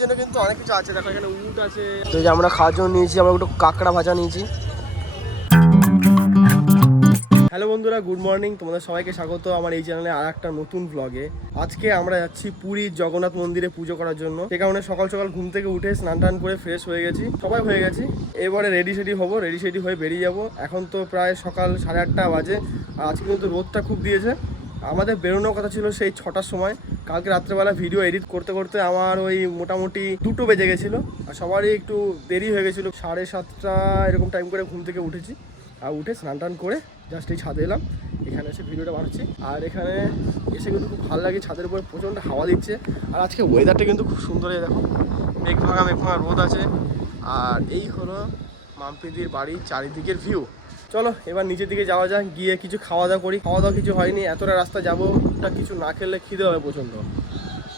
জন্য কিন্তু অনেক কিছু আছে। দেখো এখানে উট আছে। তো যে আমরা খাওয়ার জন্য নিয়েছি, আমরা একটু কাঁকড়া ভাজা নিয়েছি। হ্যালো বন্ধুরা, গুড মর্নিং। তোমাদের সবাইকে স্বাগত আমার এই চ্যানেলে আর একটা নতুন ব্লগে। আজকে আমরা যাচ্ছি পুরীর জগন্নাথ মন্দিরে পুজো করার জন্য। সে কারণে সকাল সকাল ঘুম থেকে উঠে স্নান টান করে ফ্রেশ হয়ে গেছি, সবাই হয়ে গেছি। এবারে রেডি হবো, রেডি হয়ে বেরিয়ে যাব। এখন তো প্রায় সকাল 8:30 বাজে। আর আজকে কিন্তু রোদটা খুব দিয়েছে। আমাদের বেরোনোর কথা ছিল সেই 6টার সময়। কালকে রাত্রেবেলা ভিডিও এডিট করতে করতে আমার ওই মোটামুটি 2টো বেজে গেছিলো। আর সবারই একটু দেরি হয়ে গেছিলো। 7:30 এরকম টাইম করে ঘুম থেকে উঠেছি। আর উঠে স্নান টান করে জাস্ট এই ছাদে এলাম, এখানে এসে ভিডিওটা বানাচ্ছি। আর এখানে এসে কিন্তু খুব ভালো লাগে, ছাদের উপরে প্রচণ্ড হাওয়া দিচ্ছে। আর আজকে ওয়েদারটা কিন্তু খুব সুন্দর। দেখো মেঘ ভাঙা রোদ আছে। আর এই হলো মাম্পিদির বাড়ির চারিদিকের ভিউ। চলো এবার নিচের দিকে যাওয়া যাক, গিয়ে কিছু খাওয়া দাওয়া করি। খাওয়া দাওয়া কিছু হয়নি, এতটা রাস্তা যাবো, কিছু না খেলে খিদে হবে প্রচণ্ড।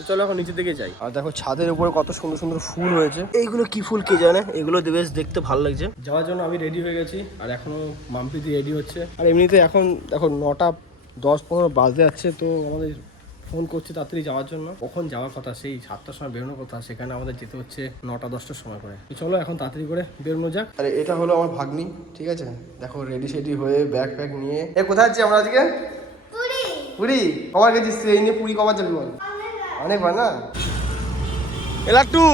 চলো এখন নিচের দিকে যাই। আর দেখো ছাদের উপরে কত সুন্দর সুন্দর ফুল হয়েছে। এইগুলো কি ফুল কে জানে, এগুলো বেশ দেখতে ভালো লাগছে। যাওয়ার জন্য আমি রেডি হয়ে গেছি, আর এখনো মাম্পিদি রেডি হচ্ছে। আর এমনিতে এখন দেখো 9:10-15 বাজতে যাচ্ছে। তো আমাদের ফোন করছে তাড়াতাড়ি যাওয়ার জন্য। কখন যাওয়ার কথা, সেই 7টার সময় বেরোনোর কথা, সেখানে আমাদের যেতে হচ্ছে 9-10টার সময় করে। চলো এখন তাড়াতাড়ি করে বেরোনো যাক। আরে এটা হলো আমার ভাগ্নি, ঠিক আছে। দেখো রেডি হয়ে ব্যাগ প্যাক নিয়ে কোথায় যাচ্ছি আমরা আজকে? পুরী। কবার গেছিস তুই? এই নিয়ে পুরী কবার যাবি বল? অনেকবার না? এলাট্টু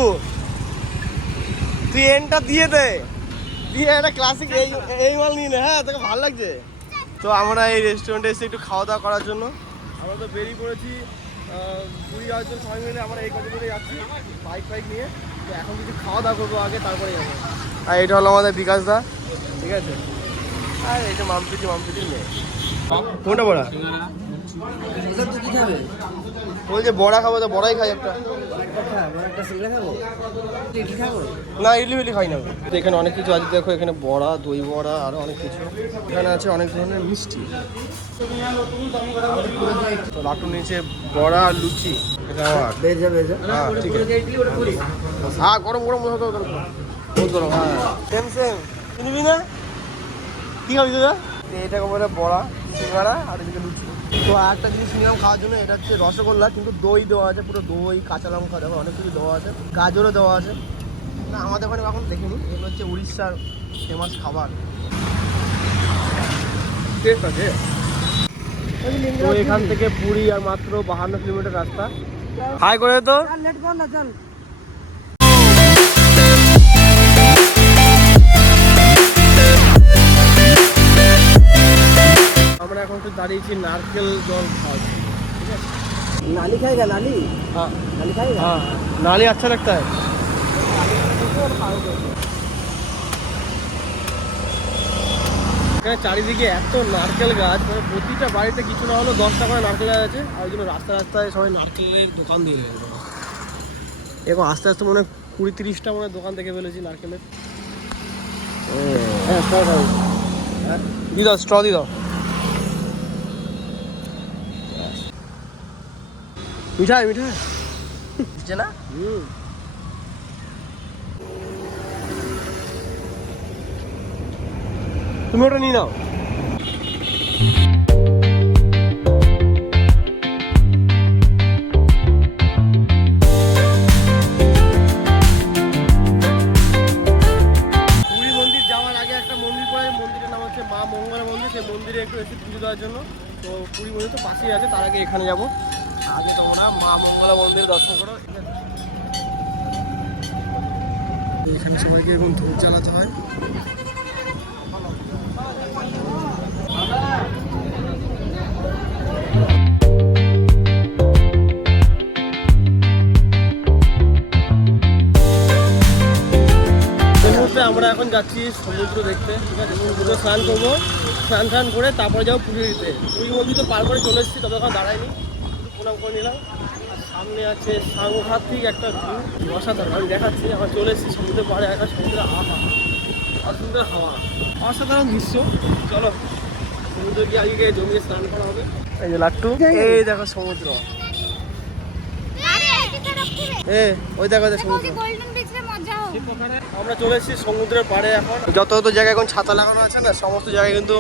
তুই এনটা দিয়ে দে, দিয়ে একটা ক্লাসিক এই মাল নিয়ে নে। হ্যাঁ তোকে ভালো লাগছে তো। আমরা এই রেস্টুরেন্টে এসে একটু খাওয়া দাওয়া করার জন্য আমরা তো বেরিয়ে পড়েছি পুরী যাওয়ার জন্য। সবাই মিলে আমরা এই কদিন ধরে যাচ্ছি বাইক নিয়ে। তো এখন কিছু খাওয়া দাওয়া করবো আগে, তারপরে যাবো। আর এটা হলো আমাদের বিকাশ দা, ঠিক আছে। আর এটা মাম্পিটির মেয়ে। কোনটা বড়া? বলছে বড়া খাবো, তো বড়াই খাই একটা। না ইডলি খাই না। এখানে অনেক কিছু আছে দেখো, এখানে বড়া, দই বড়া, আরো অনেক কিছু। এখানে আছে অনেক ধরনের মিষ্টি। তো লাট্টু নিচে বড়া আর লুচি। এটা আমার হ্যাঁ ঠিক আছে। হ্যাঁ গরম গরম হ্যাঁ সেম নিবি না? কি খাবি দাদা? এটাকে বলে বড়া, সিঙ্গাড়া, আর এদিকে লুচি। তো একটা জিনিস নিলাম খাওয়ার জন্য, এটা হচ্ছে রসগোল্লা, কিন্তু দই দেওয়া আছে, পুরো দই, কাঁচা লঙ্কা, দেখো অনেক কিছু দেওয়া আছে, গাজরও দেওয়া আছে। না আমাদের ওখানে এখন দেখিনি। এগুলো হচ্ছে উড়িষ্যার ফেমাস খাবার। টেস্ট আছে। তো এখান থেকে পুরী আর মাত্র 52 কিলোমিটার রাস্তা। হাই করে তো আমরা এখন তো দাঁড়িয়েছি নারকেল জল খাওয়া, ঠিক আছে। নালি খাই গা? নালি হ্যাঁ, নালি খাই হ্যাঁ, নালি আচ্ছা লাগতা है। এখানে চারিদিকে এত নারকেল গাছ, মানে প্রতিটা বাড়িতে কিছু না হলেও 10টা করে নারকেল গাছ আছে। আর ওই জন্য রাস্তায় সবাই নারকেলের দোকান দিয়ে গেছে। এরকম আস্তে আস্তে মনে হয় 20-30টা মনে দোকান থেকে ফেলেছি নারকেলের। হ্যাঁ দি দাও, স্ট্র দি দাও। মিঠাই দিচ্ছে না? তুমি ওটা নিয়ে নাও। মা মঙ্গলা মন্দির, সেই মন্দিরে একটু এসে পুজো দেওয়ার জন্য। তো পুরী মন্দির তো পাশেই আছে, তার আগে এখানে যাবো। আগে তোমরা মা মঙ্গলা মন্দির দর্শন করো। এখানে সবাইকে এরকম ধূপ জ্বালাতে হয়। আমরা এখন যাচ্ছি সমুদ্র দেখতে, ঠিক আছে। সমুদ্র স্নান করবো, স্নান করে তারপরে যাবো পুরীতে। পুরী মন্দির তো পার করে চলে এসেছি, ততক্ষণ দাঁড়াইনি, প্রণাম করে নিলাম। আর সামনে আছে সাংঘাতিক একটা ভিউ, অসাধারণ। আমি দেখাচ্ছি, আমরা চলে এসেছি সমুদ্রের পাড়ে। একটা সমুদ্রের সুন্দর হাওয়া, অসাধারণ দৃশ্য। চলো সমুদ্র গিয়ে আগে জমিয়ে স্নান করা হবে। এই যে লাট্টু, এই দেখো সমুদ্র, ওই দেখো সমুদ্র। আমরা চলে এসেছি সমুদ্রের পাড়ে। এখন যত জায়গায় এখন ছাতা লাগানো আছে না, সমস্ত জায়গায় কিন্তু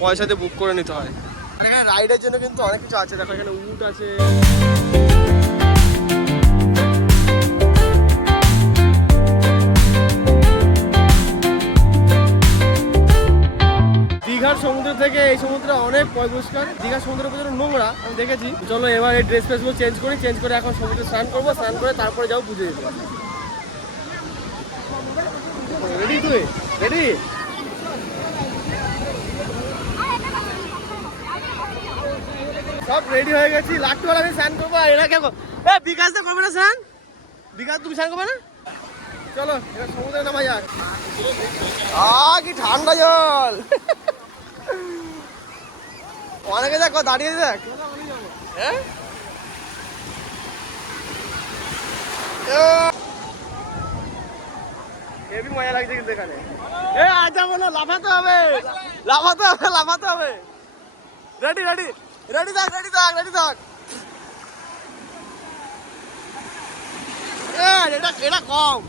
পয়সাতে বুক করে নিতে হয়। আর এখানে রাইডের জন্য কিন্তু অনেক কিছু আছে। দেখো এখানে উট আছে। থেকে এই সমুদ্রে অনেক পরিষ্কার। দীঘা সমুদ্র প্রচুর নোংরা আমি দেখেছি। চলো এবার এই ড্রেস ফ্রেসগুলো চেঞ্জ করে এখন সমুদ্রে স্নান করবো, স্নান করে তারপরে যাবো পুজো দিতে। রেডি তুই? রেডি? সব রেডি হয়ে গেছি। লাট্টু আর আমি স্নান করবো। এরা কেমন বিকাশ তো করবে না স্নান? বিকাশ তুমি স্নান করবে না? চলো এবার সমুদ্রে নামা যাক। কি ঠান্ডা জল। অনেকে দেখ দাঁড়িয়ে দেখ। হ্যাঁ হেবি মজা লাগছে কিন্তু এখানে। আজ যাবো না, লাফাতে হবে, লাফাতে হবে, লাফাতে হবে। রেডি রেডি রেডি থাক, রেডি থাক, রেডি থাক। এটা কম।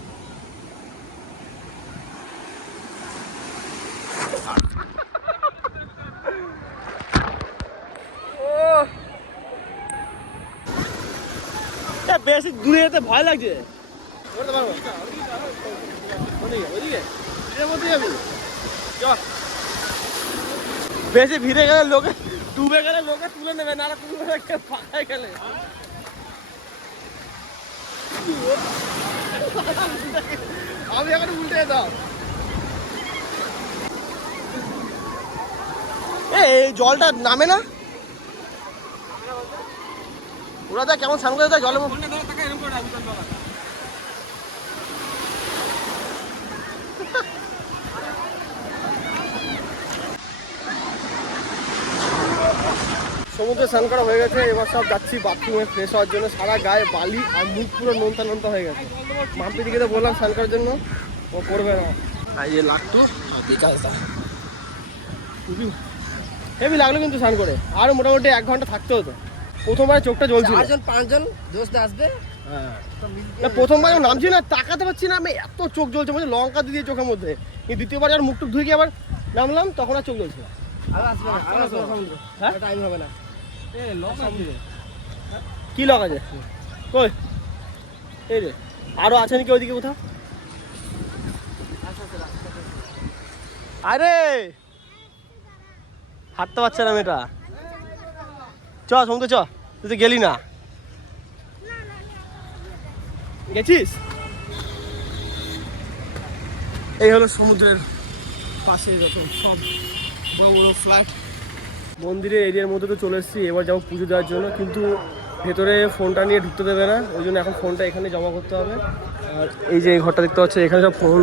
বেশি দূরে যেতে ভয় লাগছে। বেশি ভিড়ে গেলে লোকে ডুবে গেলে লোকে তুলে নেবে, না ফাঁকায় গেলে। আমি এখন উল্টে দাও। এই জলটা নামে না? ওরা দেখ কেমন স্নান করে দেয় জলের মধ্যে। সমুদ্রে স্নান করা হয়ে গেছে। এবার সব যাচ্ছি বাথরুমে ফ্রেশ হওয়ার জন্য। সারা গায়ে বালি আর মুখ পুরো নোনতা নোনতা হয়ে গেছে। মাম্পি দিকে তো বললাম স্নান করার জন্য, ও করবে না। এই লাট্টু হেবি লাগলো কিন্তু স্নান করে। আর মোটামুটি 1 ঘন্টা থাকতে হতো। প্রথমবার চোখটা জ্বলছিল। 4-5 দোস্ত আসবে। হ্যাঁ প্রথমবার নামছি না, তাকাতে পারছি না আমি, এত চোখ জ্বলছে মানে লঙ্কা দিয়ে চোখের মধ্যে। কিন্তু দ্বিতীয়বার আর মুখটুক ধুয়ে গিয়ে আবার নামলাম, তখন আর চোখ জ্বলছে না। কি লক আছে কই? এই রে আরো আছে নাকি ওইদিকে কোথাও? আরে হাঁটতে পারছে না মেয়েটা। চ সমুদ্র চ। তুই তো গেলি না। গেছিস? এই হলো সমুদ্রের পাশে যত সব বড় বড় ফ্ল্যাট। মন্দিরের এরিয়ার মধ্যে তো চলে এসেছি। এবার যাবো পুজো দেওয়ার জন্য, কিন্তু ভেতরে ফোনটা নিয়ে ঢুকতে দেবে না। ওই জন্য এখন ফোনটা এখানে জমা করতে হবে। আর এই যে এই ঘরটা দেখতে পাচ্ছি, এখানে সব ফোন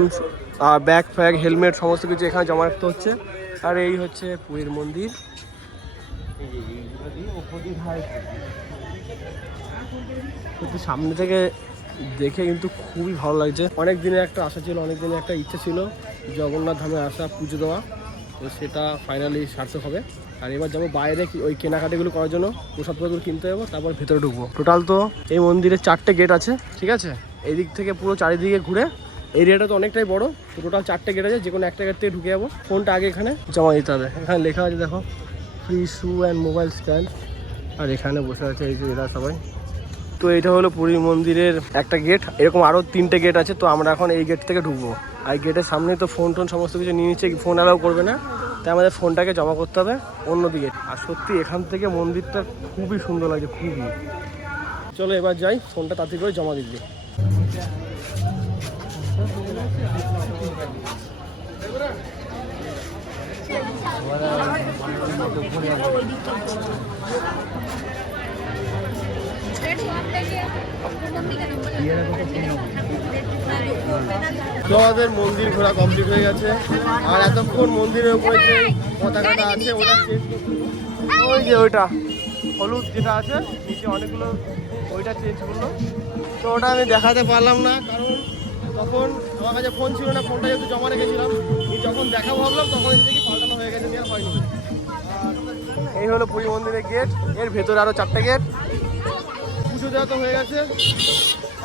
আর ব্যাগ ফ্যাগ হেলমেট সমস্ত কিছু এখানে জমা রাখতে হচ্ছে। আর এই হচ্ছে পুরীর মন্দির। কিন্তু সামনে থেকে দেখে কিন্তু খুবই ভালো লাগছে। অনেক দিনের একটা আশা ছিল, অনেক দিনের একটা ইচ্ছা ছিল জগন্নাথ ধামে আসা, পুজো দেওয়া। তো সেটা ফাইনালি সার্থক হবে। আর এবার যাবো বাইরে ওই কেনাকাটিগুলো করার জন্য, প্রসাদপত্র কিনতে যাবো, তারপর ভেতরে ঢুকবো। টোটাল তো এই মন্দিরে 4টে গেট আছে, ঠিক আছে? এই দিক থেকে পুরো চারিদিকে ঘুরে, এরিয়াটা তো অনেকটাই বড়। তো টোটাল 4টে গেট আছে, যে কোনো একটা গেট থেকে ঢুকে যাবো। ফোনটা আগে এখানে জমা দিতে হবে। এখানে লেখা আছে দেখো, free shoe and mobile stand. আর এখানে বসে আছে এই যে এরা সবাই। তো এটা হলো পুরী মন্দিরের একটা গেট। এরকম আরও 3টে গেট আছে। তো আমরা এখন এই গেট থেকে ঢুকবো। আর গেটের সামনে তো ফোন টোন সমস্ত কিছু নিয়ে নিচ্ছে, ফোন অ্যালাউ করবে না। তাই আমাদের ফোনটাকে জমা করতে হবে অন্যদিকে। আর সত্যি এখান থেকে মন্দিরটা খুবই সুন্দর লাগছে, খুবই। চলো এবার যাই, ফোনটা তাড়াতাড়ি করে জমা দিবি। তো আমাদের মন্দির ঘোরা কমপ্লিট হয়ে গেছে। আর এতক্ষণ মন্দিরের উপরে যে পতাকাটা আছে ওটা চেঞ্জ করতে, ওই যে ওইটা হলুদ যেটা আছে নিচে অনেকগুলো, ওইটা চেঞ্জ করলো। তো ওটা আমি দেখাতে পারলাম না, কারণ তখন আমার কাছে ফোন ছিল না। ফোনটা যেহেতু জমা রেখেছিলাম, যখন দেখাবো ভাবলাম তখন দেখি পাল্টানো হয়ে গেছে, নিয়ে হয়নি। এই হলো পুরী মন্দিরের গেট। এর ভেতরে আরও 4টে গেট। পুজো দেওয়া তো হয়ে গেছে।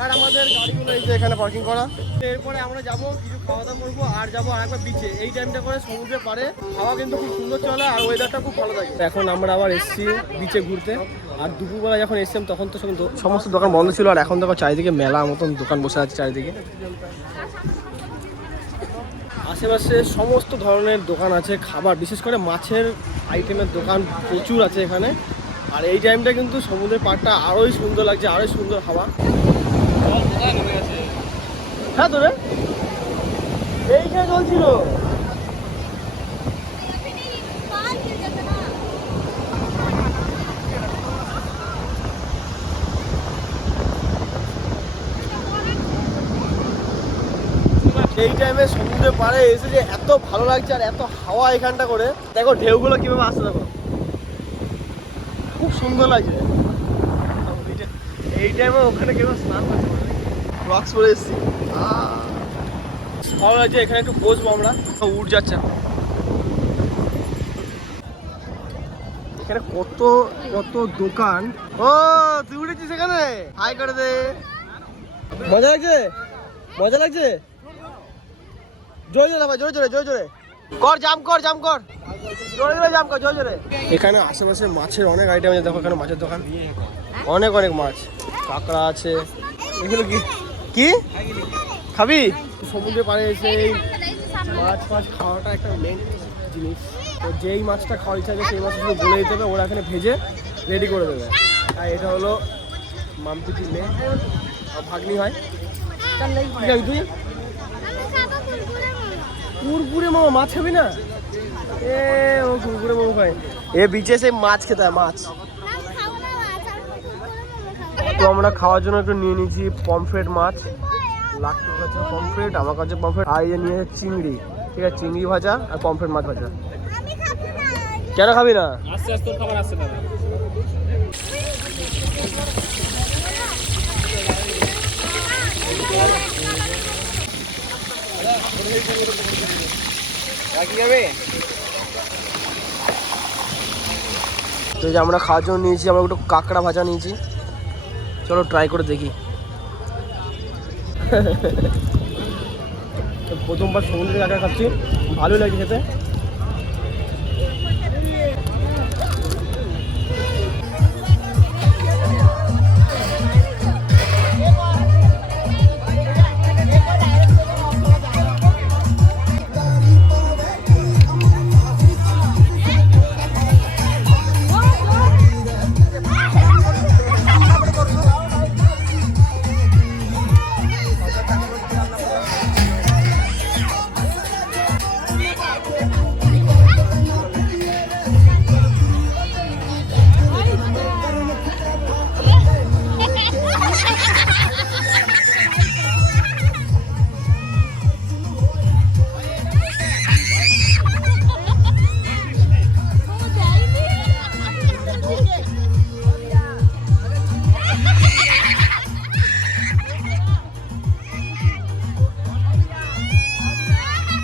আর আমাদের গাড়িগুলো এই যে এখানে পার্কিং করা। এরপরে আমরা যাবো, কিছু খাওয়া দাওয়া করবো, আর যাবো আরেকবার বিচে। এই টাইমটা করে সমুদ্রের পাড়ে হাওয়া কিন্তু খুব সুন্দর চলে, আর ওয়েদারটা খুব ভালো থাকে। এখন আমরা আবার এসছি বিচে ঘুরতে। আর দুপুরবেলা যখন এসছিলাম তখন তো সমস্ত দোকান বন্ধ ছিল। আর এখন দেখো চারিদিকে মেলা মতন দোকান বসে আছে চারিদিকে। আশেপাশে সমস্ত ধরনের দোকান আছে, খাবার বিশেষ করে মাছের আইটেমের দোকান প্রচুর আছে এখানে। আর এই টাইমটা কিন্তু সমুদ্রের পাড়টা আরোই সুন্দর লাগছে, আরোই সুন্দর হাওয়া। হ্যাঁ তোরে এইখানে চলছিল। এই টাইমে সমুদ্রের পাড়ে এসে যে এত ভালো লাগছে আর এত হাওয়া এখানটা করে, দেখো ঢেউগুলো কিভাবে আসছে, দেখো খুব সুন্দর লাগছে। এই টাইমে ওখানে কেউ স্নান করতে পারে, রক্স পরে এসেছি, ভালো লাগছে। এখানে একটু বসবো আমরা, উঠ যাচ্ছে এখানে কত কত দোকান। ও তুই উঠেছিস এখানে, হাই করে দে। মজা লাগছে, মজা লাগছে। জোরে জোরে ভাই, জোরে জোরে জোরে জোরে কর, জাম কর, জাম কর, জোরে জোরে জাম কর, জোরে জোরে। এখানে আশেপাশে মাছের অনেক আইটেম আছে, দেখো এখানে মাছের দোকান, অনেক অনেক মাছ, কাঁকড়া আছে। এগুলো কি কি খাবি? সমুদ্রে পাড়ে এসে এই মাছ ফাছ খাওয়াটা একটা মেন জিনিস। তো যেই মাছটা খাওয়ার ইচ্ছা আছে সেই মাছটা শুধু বলে দিতে হবে, ওরা এখানে ভেজে রেডি করে দেবে। আর এটা হলো মামপিটির মেয়ে, ভাগ্নি হয়। ঠিক আছে, তুই কুরকুরে মোমো মাছ খাবি না? এ ও কুরকুরে মোমো খায়, এ বিচে সেই মাছ খেতে হয়, মাছ। তো আমরা খাওয়ার জন্য একটু নিয়ে নিয়েছি পমফ্রেট মাছ, লাখটুর কাছে পমফ্রেট, আমার কাছে পমফ্রেট, আর ইয়ে নিয়ে চিংড়ি। ঠিক আছে, চিংড়ি ভাজা আর পমফ্রেট মাছ ভাজা। কেন খাবি না? আস্তে আস্তে খাবার আসছে না। তো এই যে আমরা খাওয়ার জন্য নিয়েছি, আমরা একটু কাঁকড়া ভাজা নিয়েছি, চলো ট্রাই করে দেখি। প্রথমবার সমুদ্রে কাঁকড়া খাচ্ছি, ভালোই লাগে খেতে।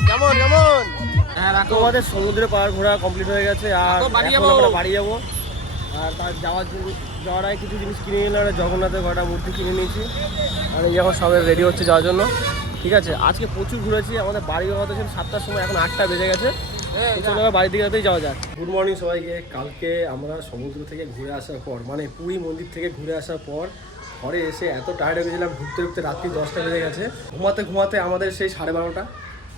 কেমন কেমন? তোমাদের সমুদ্রে পাড় ঘোরা কমপ্লিট হয়ে গেছে, আর এখন আমরা বাড়ি যাবো। আর তার যাওয়ার আগে কিছু জিনিস কিনে নিলাম, জগন্নাথের কটা মূর্তি কিনে নিয়েছি, আর এই এখন সবাই রেডি হচ্ছে যাওয়ার জন্য। ঠিক আছে, আজকে প্রচুর ঘুরেছি, আমাদের বাড়ি যাওয়া ছিল 7টার সময়, এখন 8টা বেজে গেছে। চলো বাড়ির দিকে যাতেই যাওয়া যাক। গুড মর্নিং সবাইকে। কালকে আমরা সমুদ্র থেকে ঘুরে আসার পর, মানে পুরী মন্দির থেকে ঘুরে আসার পর ঘরে এসে এত টায়ার্ড হয়ে গেছিলাম, ঢুকতে ঢুকতে রাত্রি 10টা বেজে গেছে। ঘুমাতে ঘুমাতে আমাদের সেই 12:30।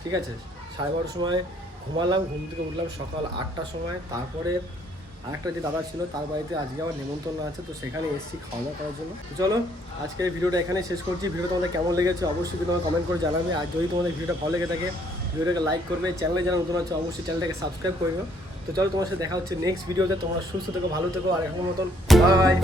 ঠিক আছে, 12:30 সময় ঘুমালাম, ঘুম থেকে উঠলাম সকাল 8টার সময়। তারপরে আরেকটা যে দাদা ছিল তার বাড়িতে আজকে আমার নেমন্তন্ন আছে, তো সেখানে এসেছি খাওয়া দাওয়া করার জন্য। তো চলো আজকের ভিডিওটা এখানে শেষ করছি। ভিডিওটা তোমাদের কেমন লেগেছে অবশ্যই তোমাকে কমেন্ট করে জানাবে। আর যদি তোমাদের ভিডিওটা ভালো লেগে থাকে ভিডিওটাকে লাইক করবে, চ্যানেলে যারা নতুন আছে অবশ্যই চ্যানেলটাকে সাবস্ক্রাইব করে নিও। তো চলো তোমার সাথে দেখা হচ্ছে নেক্সট ভিডিওতে। তোমরা সুস্থ থেকো, ভালো থেকো, আর এখন মতন বাই।